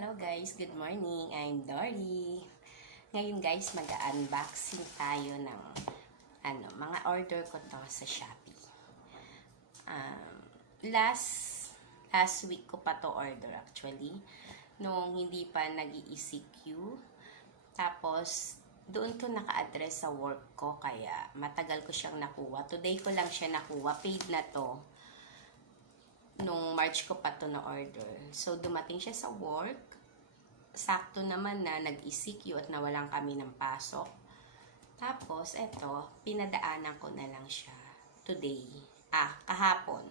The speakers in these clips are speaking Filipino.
Hello guys, good morning. I'm Dorie. Ngayon guys, mag-unboxing tayo ng mga order ko to sa Shopee. Last week ko pa to order actually. Nung hindi pa nag-ECQ. Tapos, doon to naka-address sa work ko. Kaya, matagal ko siyang nakuha. Today ko lang siya nakuha. Paid na to. Nung March ko pa to na-order. So, dumating siya sa work. Sakto naman na nag-ECQ at nawalan kami ng pasok. Tapos, eto, pinadaanan ko na lang siya today. Kahapon.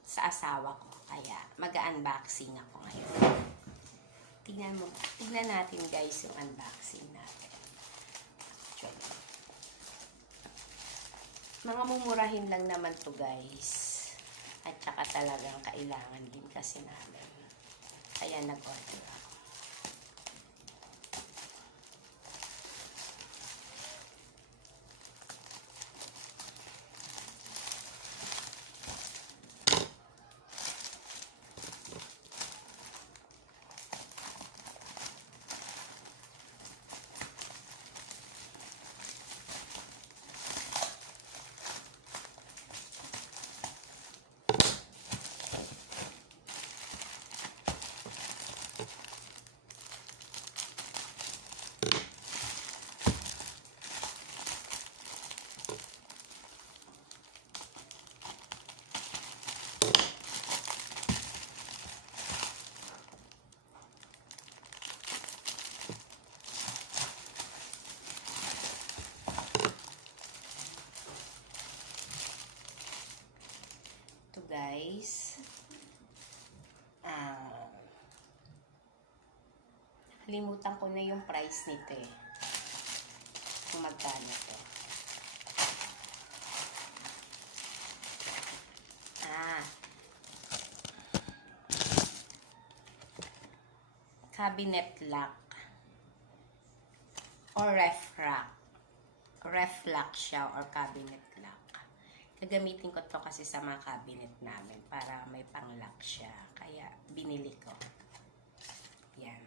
Sa asawa ko. Kaya, mag-unboxing ako ngayon. Tignan natin guys yung unboxing natin. Actually. Mga mumurahin lang naman to guys. At saka talagang kailangan din kasi namin. Kaya nag-order ako. Guys, nakalimutan ko na yung price nito eh. Kung magkano to. Cabinet lock or ref rack. Ref lock siya or cabinet lock. Gagamitin ko to kasi sa mga cabinet namin para may pang-lock siya. Kaya, binili ko. Yan.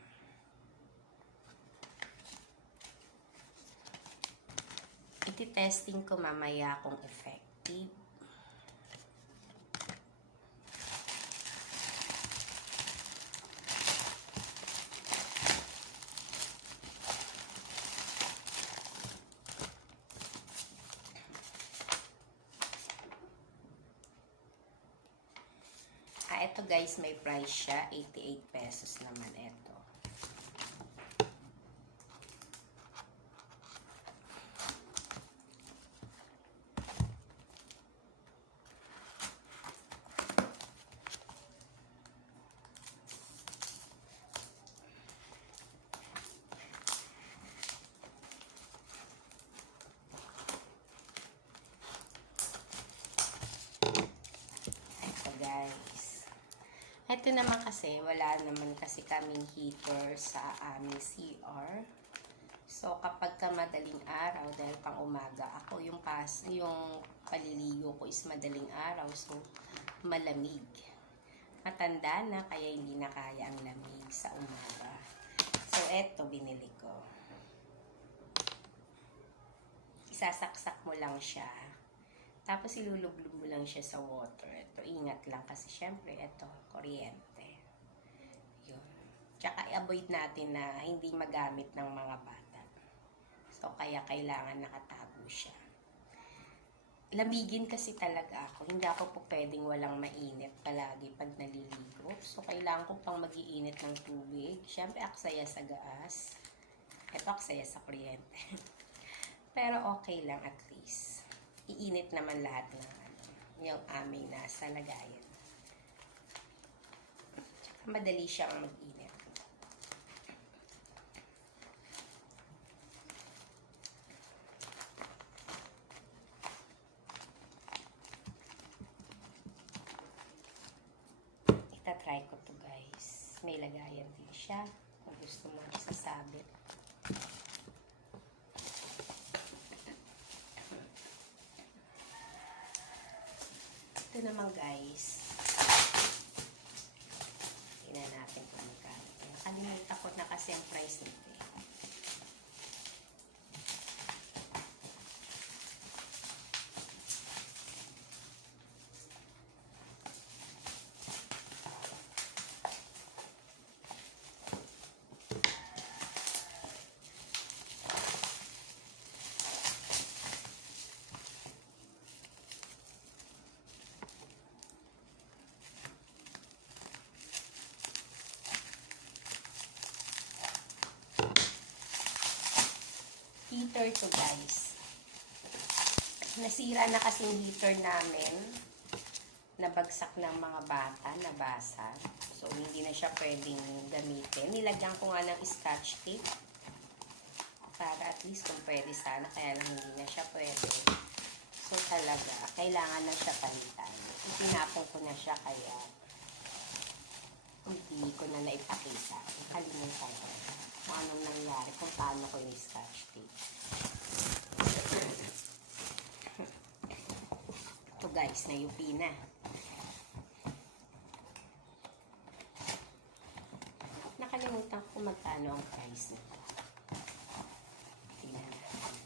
Iti-testing ko mamaya kung effective. Ito guys, may price siya. 88 pesos naman ito. Ito guys. Ito naman kasi, wala naman kasi kaming heater sa aming CR. So, kapag ka madaling araw, dahil pang umaga, ako yung paliligo ko is madaling araw. So, malamig. Matanda na, kaya hindi na kaya ang lamig sa umaga. So, eto, binili ko. Isasaksak mo lang siya. Tapos, ilulublog mo lang siya sa water. Ito, ingat lang kasi syempre, ito, kuryente. Yun. Tsaka, i-avoid natin na hindi magamit ng mga bata. So, kaya kailangan nakatago siya. Lamigin kasi talaga ako. Hindi ako po pwedeng walang mainit palagi pag naliligo. So, kailangan ko pang mag-iinit ng tubig. Syempre, aksaya sa gas. Ito, aksaya sa kuryente. Pero, okay lang at least. Iinit naman lahat ng yung aming nasa lagayan. Tsaka madali siyang mag-init. Itatry ko to guys. May lagayan din siya. Kung gusto mo isasabit. Ito naman guys, tingnan natin kung magkano. Nakalimutan ko na kasi ang price nito. Heater to guys. Nasira na kasi yung heater namin. Nabagsak ng mga bata, nabasa. So, hindi na siya pwedeng gamitin. Nilagyan ko nga ng scotch tape. Para at least kung pwede sana. Kaya lang hindi na siya pwede. So, talaga, kailangan na siya palitan. Tinapon ko na siya kaya hindi ko na naipakita. Nakalimutan ko kung anong nangyari, kung paano ko yung scotch tape. Ito guys, nayupi na. Nakalimutan ko magkano ang price nito. Tingnan natin.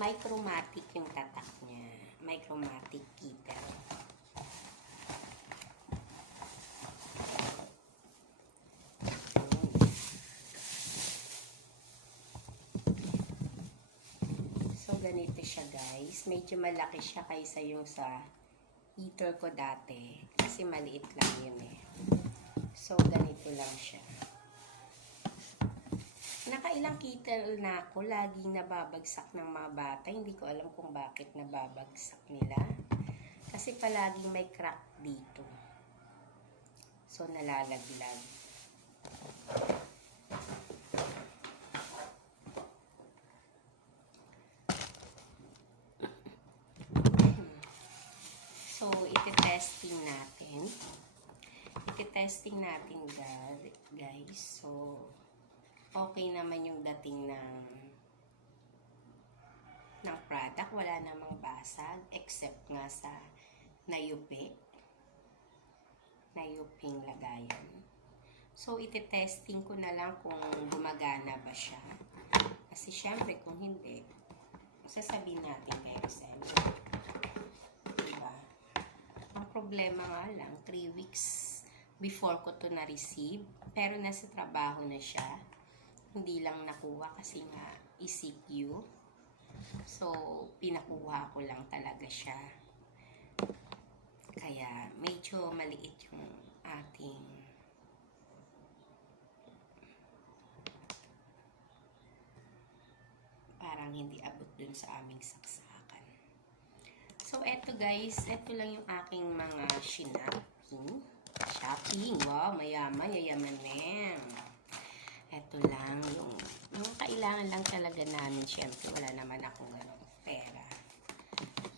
Micromatic yung tatak niya. Micromatic heater. So, ganito siya guys. Medyo malaki siya kaysa yung sa heater ko dati. Kasi maliit lang yun eh. So, ganito lang siya. Nakailang kettle na ako, laging nababagsak ng mga bata. Hindi ko alam kung bakit nababagsak nila. Kasi palaging may crack dito. So, nalalaglag. So, iti-testing natin. Iti-testing natin guys. So, okay naman yung dating ng product. Wala namang basag except nga sa nayuping lagayan. So, iti-testing ko na lang kung gumagana ba siya. Kasi syempre kung hindi, sasabihin natin kay Rosella. Diba? Ang problema nga lang, 3 weeks before ko to na-receive. Pero nasa trabaho na siya. Hindi lang nakuha kasi nga ECQ. So, pinakuha ko lang talaga siya. Kaya, medyo maliit yung ating parang hindi abot dun sa aming saksakan. So, eto guys. Eto lang yung aking mga shopping. Wow, mayaman. Yayaman na. Ito lang, yung kailangan lang talaga namin. Siyempre, wala naman akong ganong pera.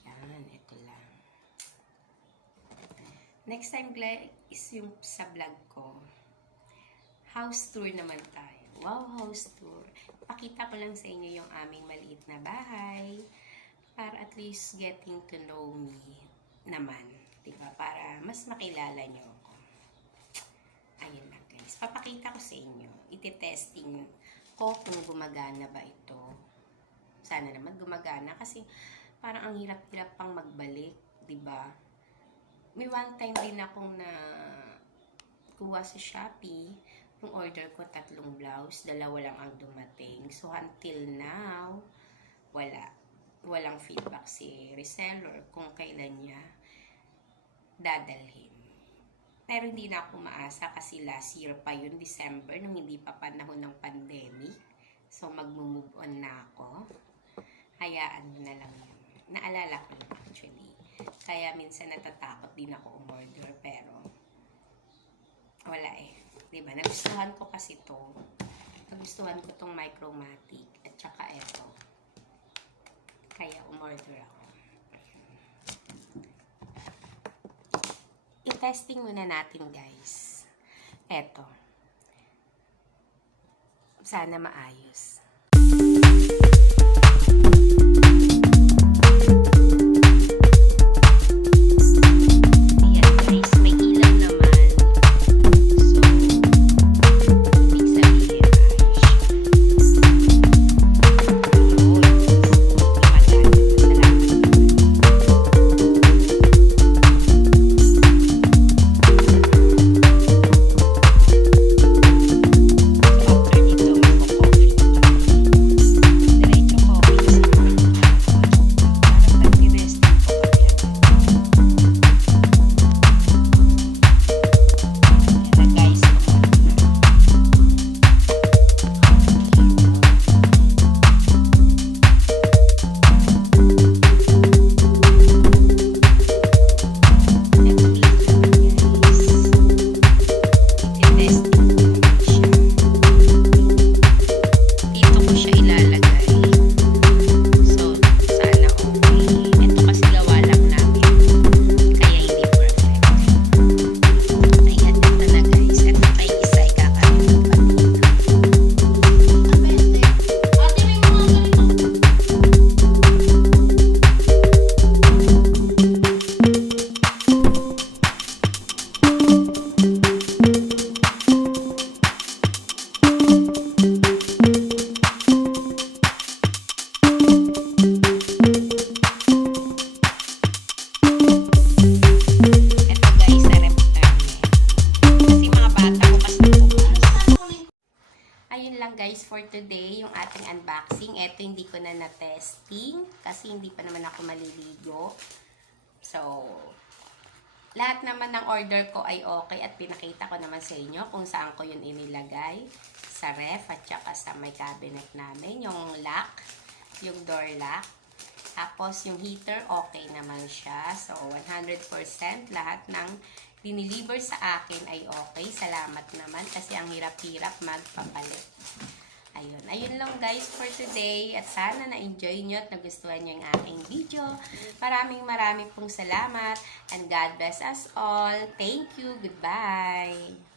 Yan, ito lang. Next time, is yung sa vlog ko. House tour naman tayo. Wow, house tour. Pakita ko lang sa inyo yung aming maliit na bahay. Para at least getting to know me naman. Diba? Para mas makilala nyo ako. Ayun lang. Papakita ko sa inyo. Iti-testing ko kung gumagana ba ito. Sana naman gumagana kasi parang ang hirap-hirap pang magbalik, 'di ba? May one time din akong na kuha sa Shopee. Yung order ko 3 blouse, 2 lang ang dumating. So until now, walang feedback si reseller kung kailan niya dadalhin. Pero hindi na ako maasa kasi last year pa yun, December, nung hindi pa panahon ng pandemic. So, mag-move on na ako. Hayaan mo na lang yun. Naalala ko yun actually. Kaya minsan natatakot din ako umorder, pero wala eh. Diba? Nagustuhan ko kasi to. Nagustuhan ko tong Micromatic at saka eto. Kaya umorder ako. I-testing muna natin guys. Eto. Sana maayos. unboxing. Ito hindi ko na na-testing kasi hindi pa naman ako maliligo. So, lahat naman ng order ko ay okay at pinakita ko naman sa inyo kung saan ko yun inilagay. Sa ref at saka sa may cabinet namin. Yung lock, yung door lock. Tapos yung heater, okay naman siya. So, 100% lahat ng diniliver sa akin ay okay. Salamat naman kasi ang hirap-hirap magpapalit. Ayun. Ayun lang guys for today. At sana na-enjoy nyo at nagustuhan nyo yung aking video. Maraming pong salamat. And God bless us all. Thank you. Goodbye.